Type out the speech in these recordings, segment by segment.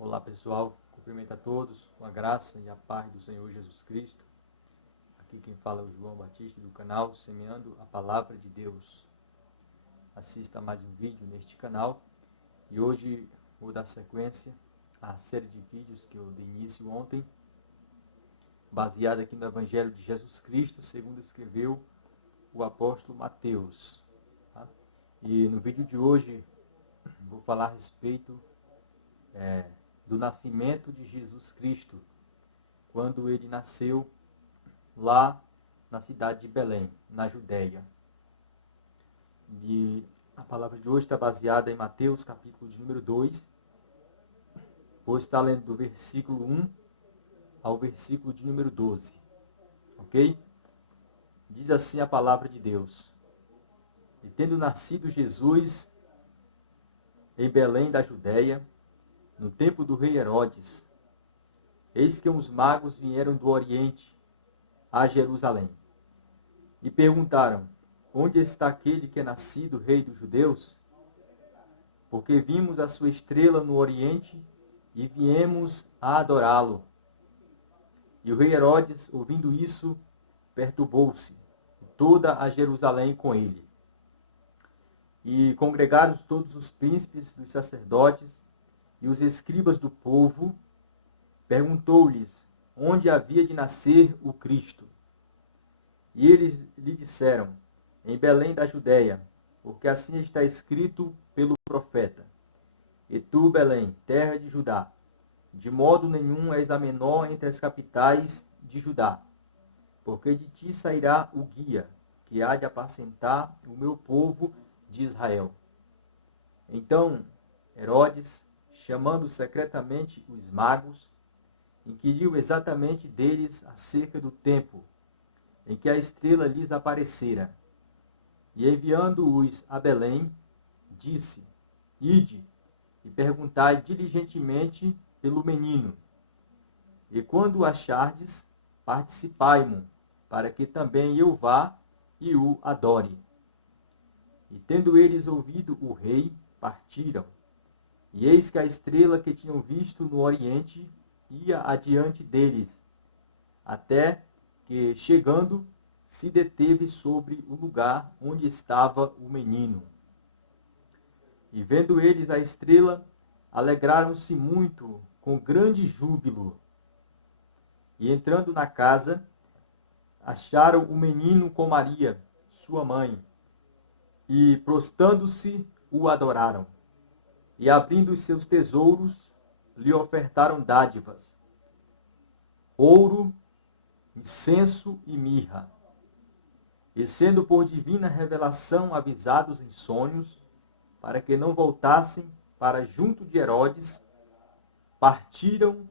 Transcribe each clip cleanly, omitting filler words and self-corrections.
Olá pessoal, cumprimento a todos com a graça e a paz do Senhor Jesus Cristo. Aqui quem fala é o João Batista do canal Semeando a Palavra de Deus. Assista a mais um vídeo neste canal e hoje vou dar sequência à série de vídeos que eu dei início ontem, baseada aqui no Evangelho de Jesus Cristo, segundo escreveu o apóstolo Mateus. Tá? E no vídeo de hoje vou falar a respeito do nascimento de Jesus Cristo, quando ele nasceu lá na cidade de Belém, na Judéia. E a palavra de hoje está baseada em Mateus, capítulo de número 2. Vou estar lendo do versículo 1 ao versículo de número 12. Ok? Diz assim a palavra de Deus. E tendo nascido Jesus em Belém da Judéia, no tempo do rei Herodes, eis que uns magos vieram do Oriente a Jerusalém e perguntaram: onde está aquele que é nascido rei dos judeus? Porque vimos a sua estrela no Oriente e viemos a adorá-lo. E o rei Herodes, ouvindo isso, perturbou-se, e toda a Jerusalém com ele. E congregaram todos os príncipes dos sacerdotes e os escribas do povo, perguntou-lhes onde havia de nascer o Cristo. E eles lhe disseram: em Belém da Judéia, porque assim está escrito pelo profeta: e tu, Belém, terra de Judá, de modo nenhum és a menor entre as capitais de Judá, porque de ti sairá o guia, que há de apacentar o meu povo de Israel. Então Herodes, chamando secretamente os magos, inquiriu exatamente deles acerca do tempo em que a estrela lhes aparecera. E enviando-os a Belém, disse: ide e perguntai diligentemente pelo menino. E quando o achardes, participai-mo, para que também eu vá e o adore. E tendo eles ouvido o rei, partiram. E eis que a estrela que tinham visto no Oriente ia adiante deles, até que, chegando, se deteve sobre o lugar onde estava o menino. E vendo eles a estrela, alegraram-se muito, com grande júbilo. E entrando na casa, acharam o menino com Maria, sua mãe, e prostrando-se, o adoraram. E abrindo os seus tesouros, lhe ofertaram dádivas, ouro, incenso e mirra. E sendo por divina revelação avisados em sonhos, para que não voltassem para junto de Herodes, partiram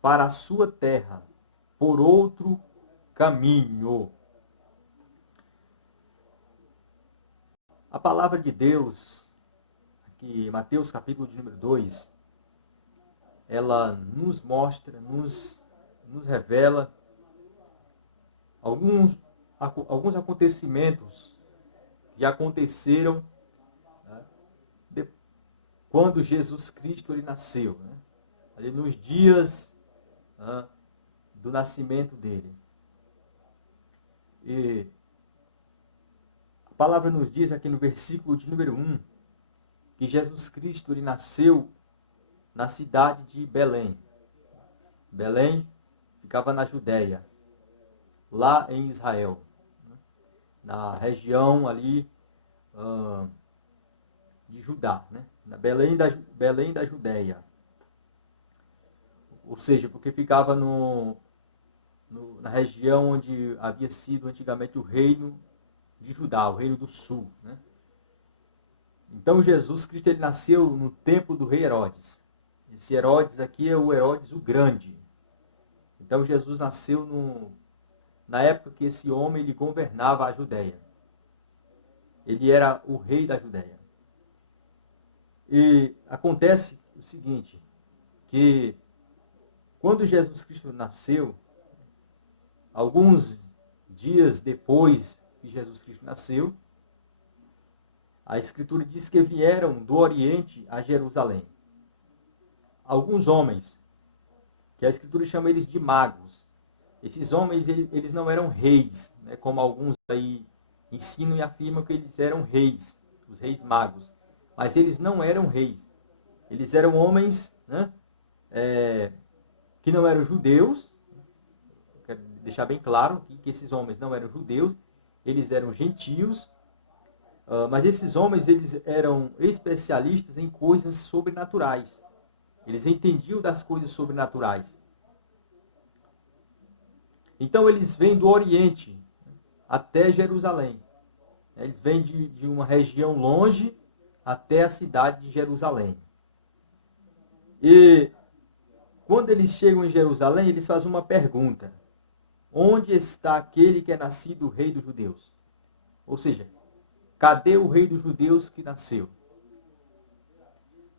para a sua terra por outro caminho. A palavra de Deus, aqui em Mateus capítulo de número 2, ela nos mostra, nos revela alguns acontecimentos que aconteceram, né, quando Jesus Cristo ele nasceu, né, ali nos dias do nascimento dele. E a palavra nos diz aqui no versículo de número 1 que Jesus Cristo ele nasceu na cidade de Belém. Belém ficava na Judéia, lá em Israel, na região ali de Judá, né? Na Belém da Judéia. Ou seja, porque ficava na região onde havia sido antigamente o reino de Judá, o reino do sul, né? Então Jesus Cristo ele nasceu no tempo do rei Herodes. Esse Herodes aqui é o Herodes o Grande. Então Jesus nasceu na época que esse homem ele governava a Judéia. Ele era o rei da Judéia. E acontece o seguinte, que quando Jesus Cristo nasceu, alguns dias depois que Jesus Cristo nasceu, a Escritura diz que vieram do Oriente a Jerusalém. alguns homens, que a Escritura chama eles de magos. Esses homens, eles não eram reis, né, como alguns aí ensinam e afirmam que eles eram reis, os reis magos. Mas eles não eram reis. Eles eram homens, né, que não eram judeus. Quero deixar bem claro que esses homens não eram judeus, eles eram gentios. Mas esses homens, eles eram especialistas em coisas sobrenaturais. Eles entendiam das coisas sobrenaturais. Então eles vêm do Oriente até Jerusalém. Eles vêm de uma região longe até a cidade de Jerusalém. E quando eles chegam em Jerusalém, eles fazem uma pergunta: onde está aquele que é nascido rei dos judeus? Ou seja, cadê o rei dos judeus que nasceu?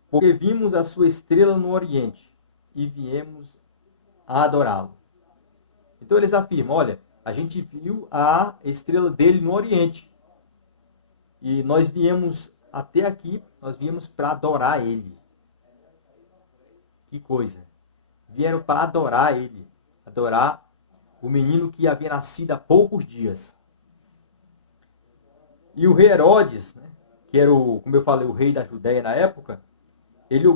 Porque vimos a sua estrela no Oriente e viemos a adorá-lo. Então eles afirmam: olha, a gente viu a estrela dele no Oriente. E nós viemos até aqui, nós viemos para adorar ele. Que coisa! Vieram para adorar ele. Adorar o menino que havia nascido há poucos dias. E o rei Herodes, né, que era, como eu falei, o rei da Judéia na época,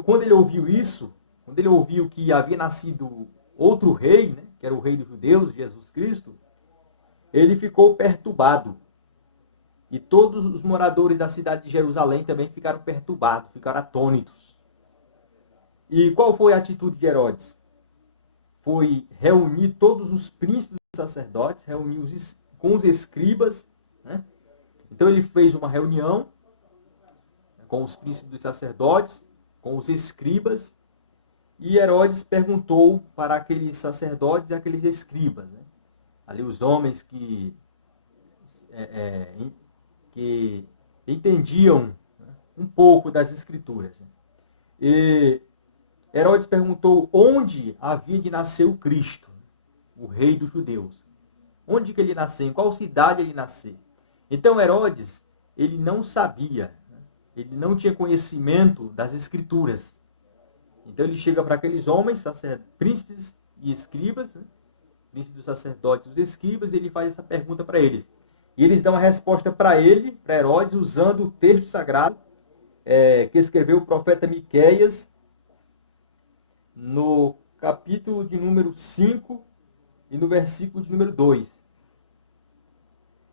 quando ele ouviu isso, quando ele ouviu que havia nascido outro rei, né, que era o rei dos judeus, Jesus Cristo, ele ficou perturbado. E todos os moradores da cidade de Jerusalém também ficaram perturbados, ficaram atônitos. E qual foi a atitude de Herodes? Foi reunir todos os príncipes dos sacerdotes, reunir com os escribas, né? Então ele fez uma reunião com os príncipes dos sacerdotes, com os escribas, e Herodes perguntou para aqueles sacerdotes e aqueles escribas, né? Ali os homens que entendiam, né, um pouco das escrituras. Né? E Herodes perguntou onde havia de nascer o Cristo, o rei dos judeus. Onde que ele nasceu? Em qual cidade ele nasceu? Então Herodes, ele não sabia, né? Ele não tinha conhecimento das escrituras. Então ele chega para aqueles homens, príncipes e escribas, né? Príncipes dos sacerdotes e os escribas, e ele faz essa pergunta para eles. E eles dão a resposta para ele, para Herodes, usando o texto sagrado que escreveu o profeta Miqueias, no capítulo de número 5 e no versículo de número 2.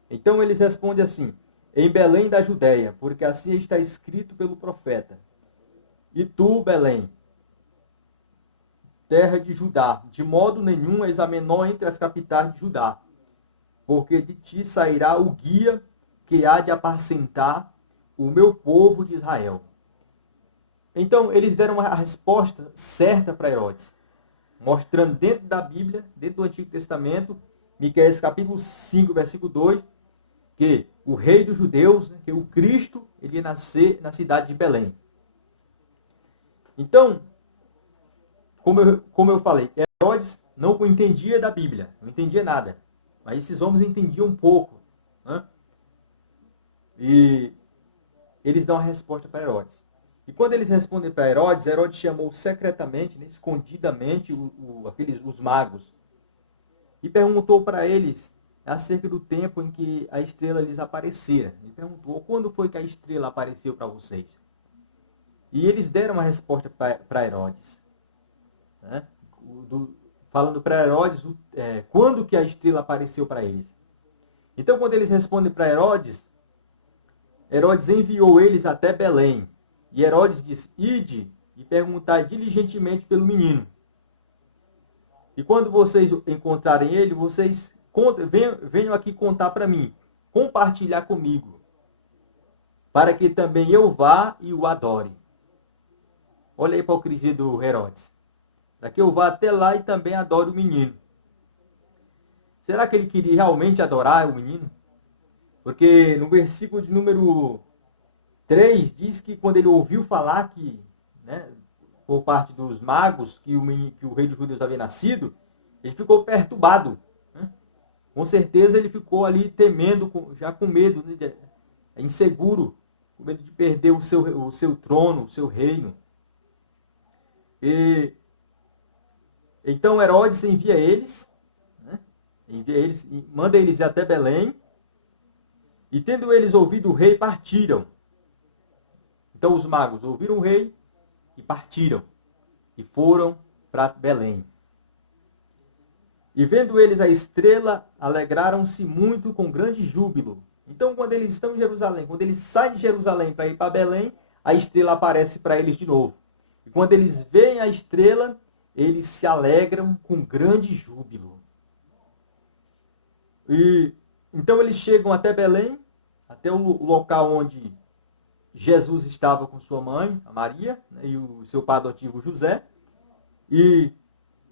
Então eles respondem assim: em Belém da Judéia, porque assim está escrito pelo profeta: e tu, Belém, terra de Judá, de modo nenhum és a menor entre as capitais de Judá, porque de ti sairá o guia que há de apacentar o meu povo de Israel. Então, eles deram a resposta certa para Herodes, mostrando dentro da Bíblia, dentro do Antigo Testamento, Miqueias capítulo 5, versículo 2, que o rei dos judeus, que o Cristo, ele ia nascer na cidade de Belém. Então, como eu falei, Herodes não entendia da Bíblia, não entendia nada. Mas esses homens entendiam um pouco. Né? E eles dão a resposta para Herodes. E quando eles respondem para Herodes, Herodes chamou secretamente, né, escondidamente, os magos. E perguntou para eles acerca do tempo em que a estrela lhes aparecera. Ele perguntou: quando foi que a estrela apareceu para vocês? E eles deram a resposta para Herodes. Né? Falando para Herodes quando que a estrela apareceu para eles. Então, quando eles respondem para Herodes, Herodes enviou eles até Belém. E Herodes disse: ide e perguntai diligentemente pelo menino. E quando vocês encontrarem ele, vocês venham aqui contar para mim, compartilhar comigo, para que também eu vá e o adore. Olha a hipocrisia do Herodes. Para que eu vá até lá e também adore o menino. Será que ele queria realmente adorar o menino? Porque no versículo de número 3 diz que quando ele ouviu falar que, né, por parte dos magos, que o rei dos judeus havia nascido, ele ficou perturbado. Né? Com certeza ele ficou ali temendo, já com medo, né, inseguro, com medo de perder o seu trono, o seu reino. E então Herodes envia eles, né? Envia eles, manda eles ir até Belém. E tendo eles ouvido o rei, partiram. Então os magos ouviram o rei e partiram. E foram para Belém. E vendo eles a estrela, alegraram-se muito com grande júbilo. Então, quando eles estão em Jerusalém, quando eles saem de Jerusalém para ir para Belém, a estrela aparece para eles de novo. E quando eles veem a estrela, eles se alegram com grande júbilo. E então eles chegam até Belém, até o local onde Jesus estava com sua mãe, a Maria, né, e o seu pai adotivo José. E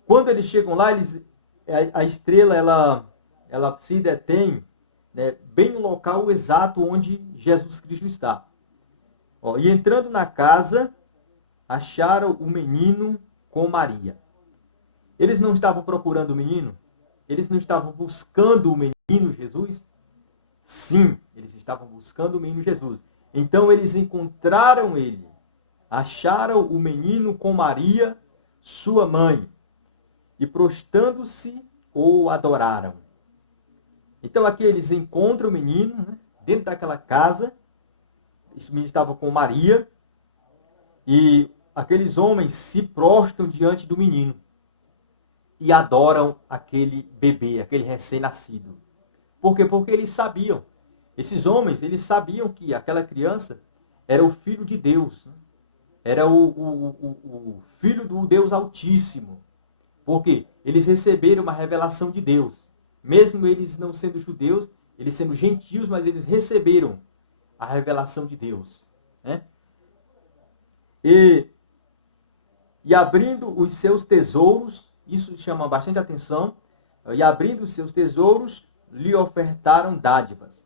quando eles chegam lá, a estrela ela se detém, né, bem no local exato onde Jesus Cristo está. Ó, e entrando na casa, acharam o menino com Maria. Eles não estavam procurando o menino? Eles não estavam buscando o menino Jesus? Sim, eles estavam buscando o menino Jesus. Então eles encontraram ele, acharam o menino com Maria, sua mãe, e prostrando-se, o adoraram. Então aqui eles encontram o menino, né, dentro daquela casa. Esse menino estava com Maria, e aqueles homens se prostram diante do menino e adoram aquele bebê, aquele recém-nascido. Por quê? Porque eles sabiam. Esses homens, eles sabiam que aquela criança era o Filho de Deus. Né? Era o Filho do Deus Altíssimo. Por quê? Eles receberam uma revelação de Deus. Mesmo eles não sendo judeus, eles sendo gentios, mas eles receberam a revelação de Deus. Né? E abrindo os seus tesouros, isso chama bastante atenção, e abrindo os seus tesouros, lhe ofertaram dádivas.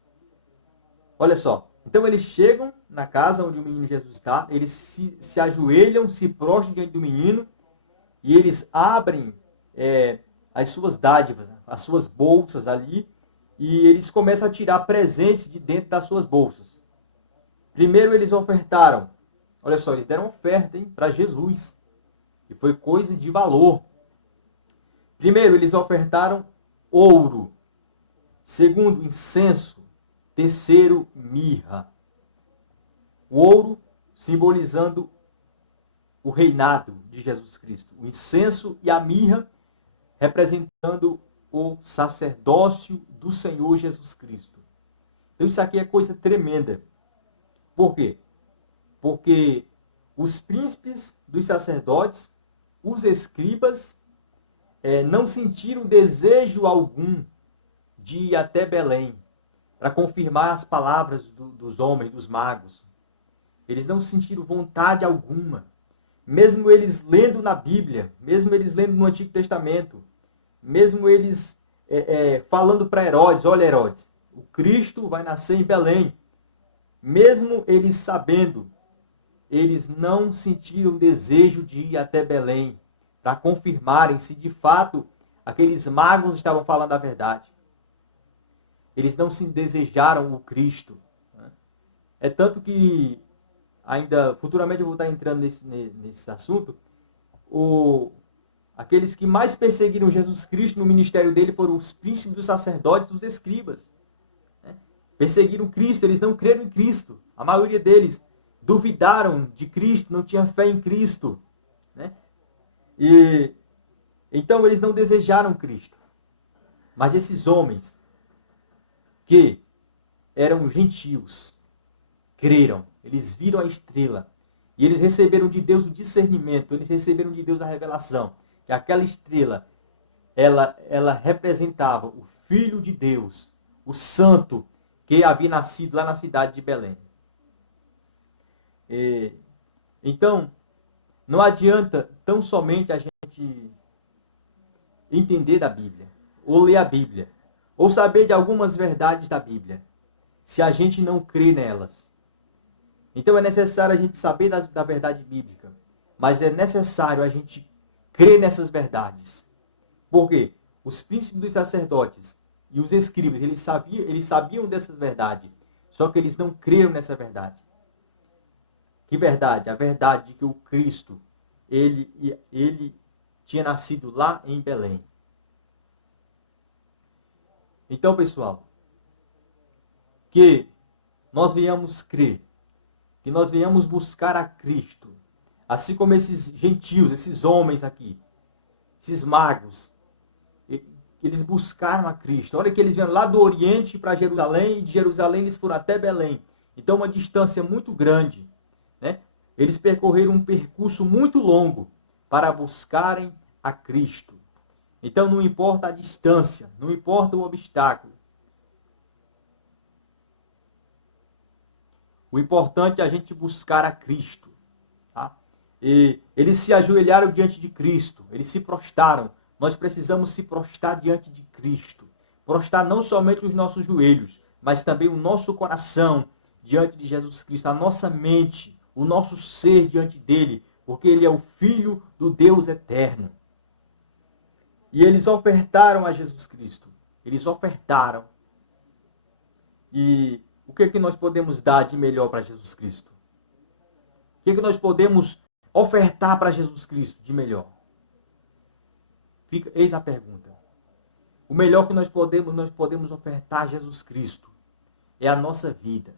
Olha só, então eles chegam na casa onde o menino Jesus está, eles se ajoelham, se prostram diante do menino, e eles abrem as suas dádivas, as suas bolsas ali, e eles começam a tirar presentes de dentro das suas bolsas. Primeiro eles ofertaram, olha só, eles deram oferta para Jesus, e foi coisa de valor. Primeiro eles ofertaram ouro, segundo incenso, terceiro mirra. O ouro simbolizando o reinado de Jesus Cristo, o incenso e a mirra representando o sacerdócio do Senhor Jesus Cristo. Então isso aqui é coisa tremenda. Por quê? Porque os príncipes dos sacerdotes, os escribas, não sentiram desejo algum de ir até Belém para confirmar as palavras dos homens, dos magos. Eles não sentiram vontade alguma. Mesmo eles lendo na Bíblia, mesmo eles lendo no Antigo Testamento, mesmo eles falando para Herodes, olha Herodes, o Cristo vai nascer em Belém. Mesmo eles sabendo, eles não sentiram desejo de ir até Belém para confirmarem se de fato aqueles magos estavam falando a verdade. Eles não se desejaram o Cristo. É tanto que, ainda futuramente eu vou estar entrando nesse assunto, aqueles que mais perseguiram Jesus Cristo no ministério dele foram os príncipes dos sacerdotes e os escribas. Perseguiram Cristo, eles não creram em Cristo. A maioria deles duvidaram de Cristo, não tinham fé em Cristo. Né? E então eles não desejaram Cristo. Mas esses homens que eram gentios, creram, eles viram a estrela, e eles receberam de Deus o discernimento, eles receberam de Deus a revelação, que aquela estrela, ela representava o Filho de Deus, o Santo, que havia nascido lá na cidade de Belém. Então, não adianta tão somente a gente entender da Bíblia, ou ler a Bíblia, ou saber de algumas verdades da Bíblia, se a gente não crê nelas. Então é necessário a gente saber da verdade bíblica, mas é necessário a gente crer nessas verdades. Por quê? Os príncipes dos sacerdotes e os escribas, eles sabiam dessas verdades, só que eles não creram nessa verdade. Que verdade? A verdade de que o Cristo, ele tinha nascido lá em Belém. Então, pessoal, que nós venhamos crer, que nós venhamos buscar a Cristo, assim como esses gentios, esses homens aqui, esses magos, eles buscaram a Cristo. Olha que eles vieram lá do Oriente para Jerusalém, e de Jerusalém eles foram até Belém. Então, uma distância muito grande, né? Eles percorreram um percurso muito longo para buscarem a Cristo. Então, não importa a distância, não importa o obstáculo. O importante é a gente buscar a Cristo. Tá? E eles se ajoelharam diante de Cristo, eles se prostraram. Nós precisamos se prostrar diante de Cristo. Prostrar não somente os nossos joelhos, mas também o nosso coração diante de Jesus Cristo, a nossa mente, o nosso ser diante dele, porque ele é o Filho do Deus eterno. E eles ofertaram a Jesus Cristo. Eles ofertaram. E o que é que nós podemos dar de melhor para Jesus Cristo? O que é que nós podemos ofertar para Jesus Cristo de melhor? Eis a pergunta. O melhor que nós podemos ofertar a Jesus Cristo é a nossa vida.